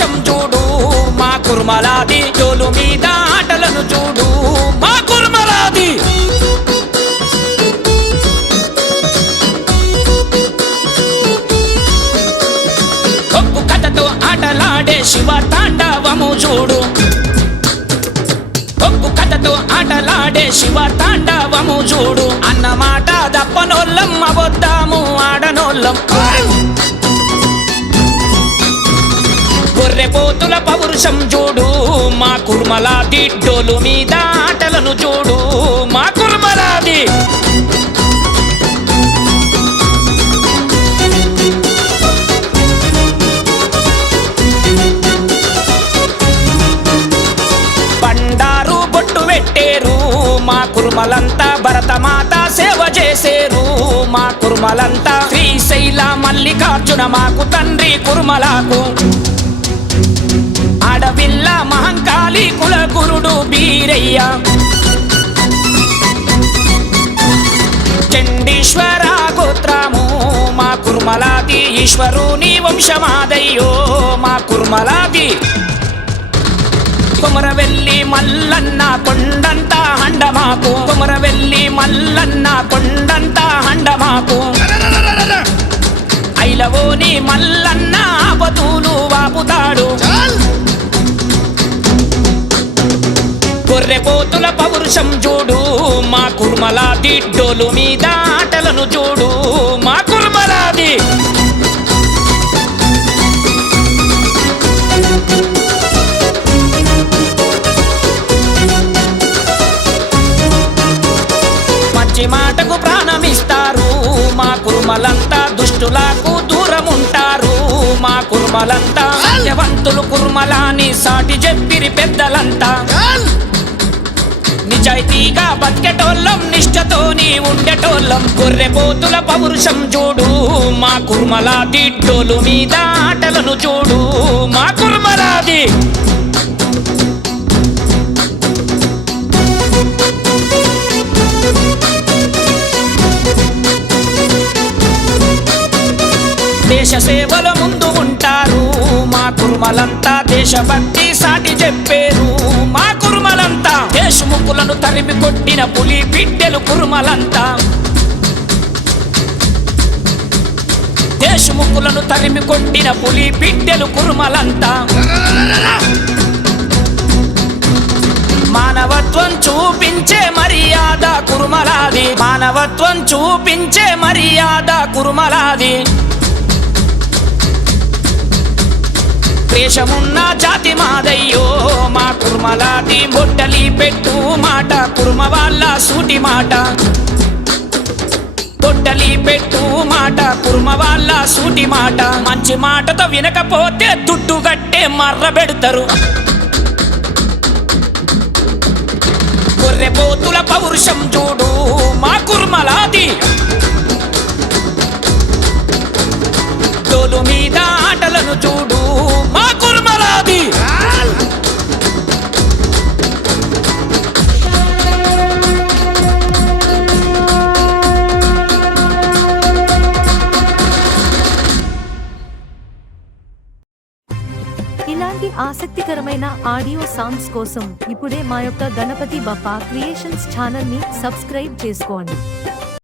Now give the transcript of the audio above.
సంతోషం చూడు మా కుర్మలాది జోలు మీద ఆటలను చూడు మా కుర్మలాది. ఒప్పు కథతో ఆటలాడే శివ తాండవము చూడు. ఒప్పు కథతో ఆటలాడే శివ తాండవము చూడు. అన్నమాట దప్పనోళ్ళం అవద్దాము ఆడనోళ్ళం. పోతుల పౌరుషం చూడు. మా కుర్మలాది దిడ్డోలు మీద ఆటలను చూడు. మా కుర్మలాది. బండారు బొట్టు పెట్టేరు. మా కుర్మలంతా భరతమాత సేవ చేసేరు. మా కుర్మలంతా శ్రీశైల మల్లికార్జున మాకు తండ్రి కుర్మలాకు. అడవిల్ల మహంకాళి కుల గురుడు బీరయ్య. చండీశ్వర గోత్రము మా కుర్మలాది ఈశ్వరుని వంశమాదయ్యో మా కుర్మలాది కొమరవెల్లి మల్లన్న కొండంత హండమాకు. కొమరవెల్లి మల్లన్న కొండంత హండమాకు. ఐలవోని మల్లన్న ఆపతూలు పౌరుషం చూడు మా కుర్మలాది డోలు మీద ఆటలను చూడు మా కుర్మలాది. మంచి మాటకు ప్రాణమిస్తారు మా కుర్మలంతా దుష్టులకు దూరం ఉంటారు మా కుర్మలంతా సత్యవంతులు కుర్మలాని సాటి చెప్పిరి పెద్దలంతా. నిజాయితీగా బతికెటోళ్ళం నిష్టతోని ఉండేటోళ్ళం. గొర్రెపోతుల పౌరుషం చూడు మా కుర్మలాది డోలు మీద ఆటలను చూడు మా కుర్మలాది. దేశ సేవల ముందు ఉంటారు మా కుర్మలంతా దేశభక్తి సాటి చెప్పేరు. దేశముకులను తరిమి కొట్టిన పులి బిడ్డలు కురుమలంతా. దేశముఖులను తరిమి కొట్టిన పులి బిడ్డలు కురుమలంతా. మానవత్వం చూపించే మర్యాద కురుమలాది. మానవత్వం చూపించే మర్యాద కురుమలాది. ద్వేషమున్న జాతి మాదయ్యో మాకు కుర్మలాది బొట్టలి పెట్టు మాట కుర్మ వాళ్ళ సూటి మాట. బొట్టలి పెట్టు మాట కుర్మ వాళ్ళ సూటి మాట. మంచి మాటతో వినకపోతే దుడ్డు గట్టే మర్ర పెడతారు. గొర్రెపోతుల పౌరుషం చూడు మా కుర్మలాది. తోలు మీద ఆటలను చూడు ఇలాంటి ఆసక్తికరమైన ఆడియో సాంగ్స్ కోసం ఇప్పుడే మా యొక్క గణపతి బప్పా క్రియేషన్స్ ఛానల్ని సబ్స్క్రైబ్ చేసుకోండి.